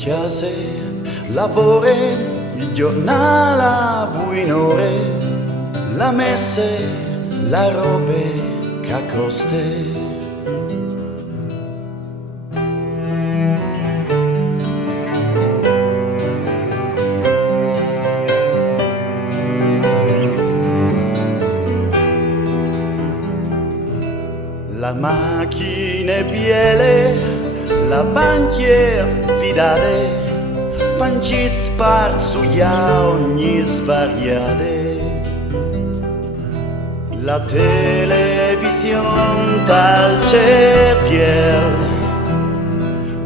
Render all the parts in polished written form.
chiase, lavora, il giornale a buon'ore, la messe, la robe che coste. La macchina è biele, la banchiera fidate, pancit sparso a ogni svariate. La televisione dal cerviel,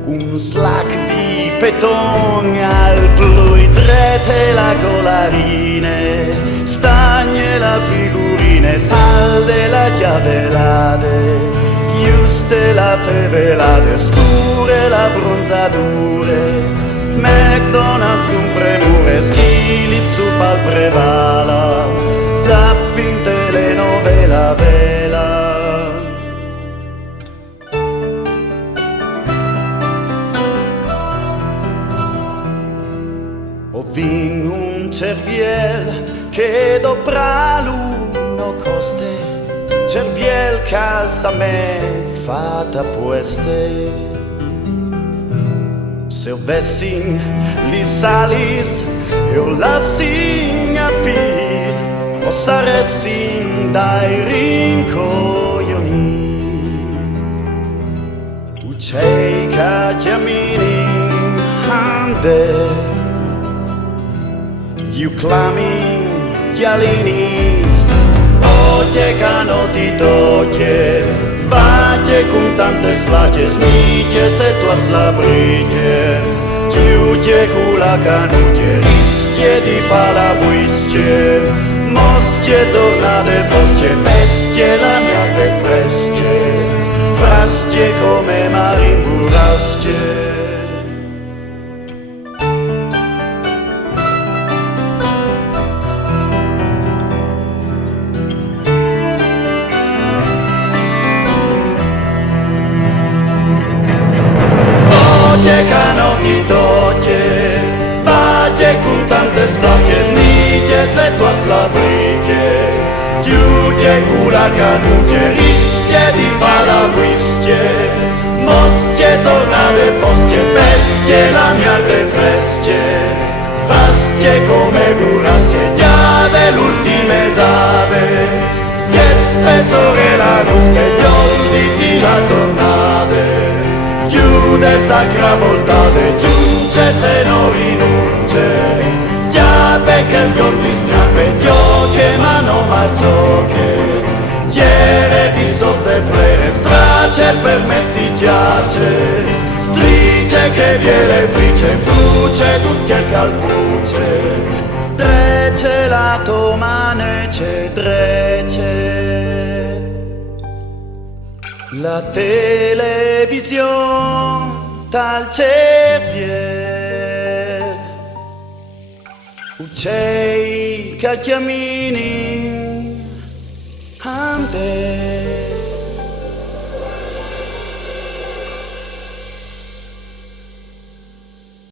un slack di beton al blu drete la colarine, stagne la figurine, salde la chiavelate, giuste la fevelate, scure la bronzature, McDonald's con premure, schili su pal prevala, zappi in telenovela vela. Ho vin un cerviel che dopra l'uno coste, cerviel calza me fata pueste. Se avessin li salis e o lassin a pit, o saressin dai rincoglionit. Uccei che chiamini ande, you clami chialinis, oye canoti toche, valle con tante slacce, smiglie se tu as la briglie, chiude cula canucce, rischie di fa la buisce, mosce tornate fosce, mesce la mia pe fresce, frasce come marimburasce. Oye canoti toche, valle con tante slacce, smiglie se tu as la briglie, chiude cula canucce, rischie di fa la buisce, mosce tornare fosce, bestie la mia te fresce, fasce come burrasce, chiave l'ultima esave, che spessore la rusche, gli olditi la tornate. Chiude sacra voltate, giunge se non rinunce, chiave che gli occhi snappe, gioche ma non ma gioche, chiere di sotto e plere, strace per me sticchiace, strice che viene frice, fruce tutti a calpuce, trece la tomanece, trece. La televisione dal cerviel, uccei che chiamini ande.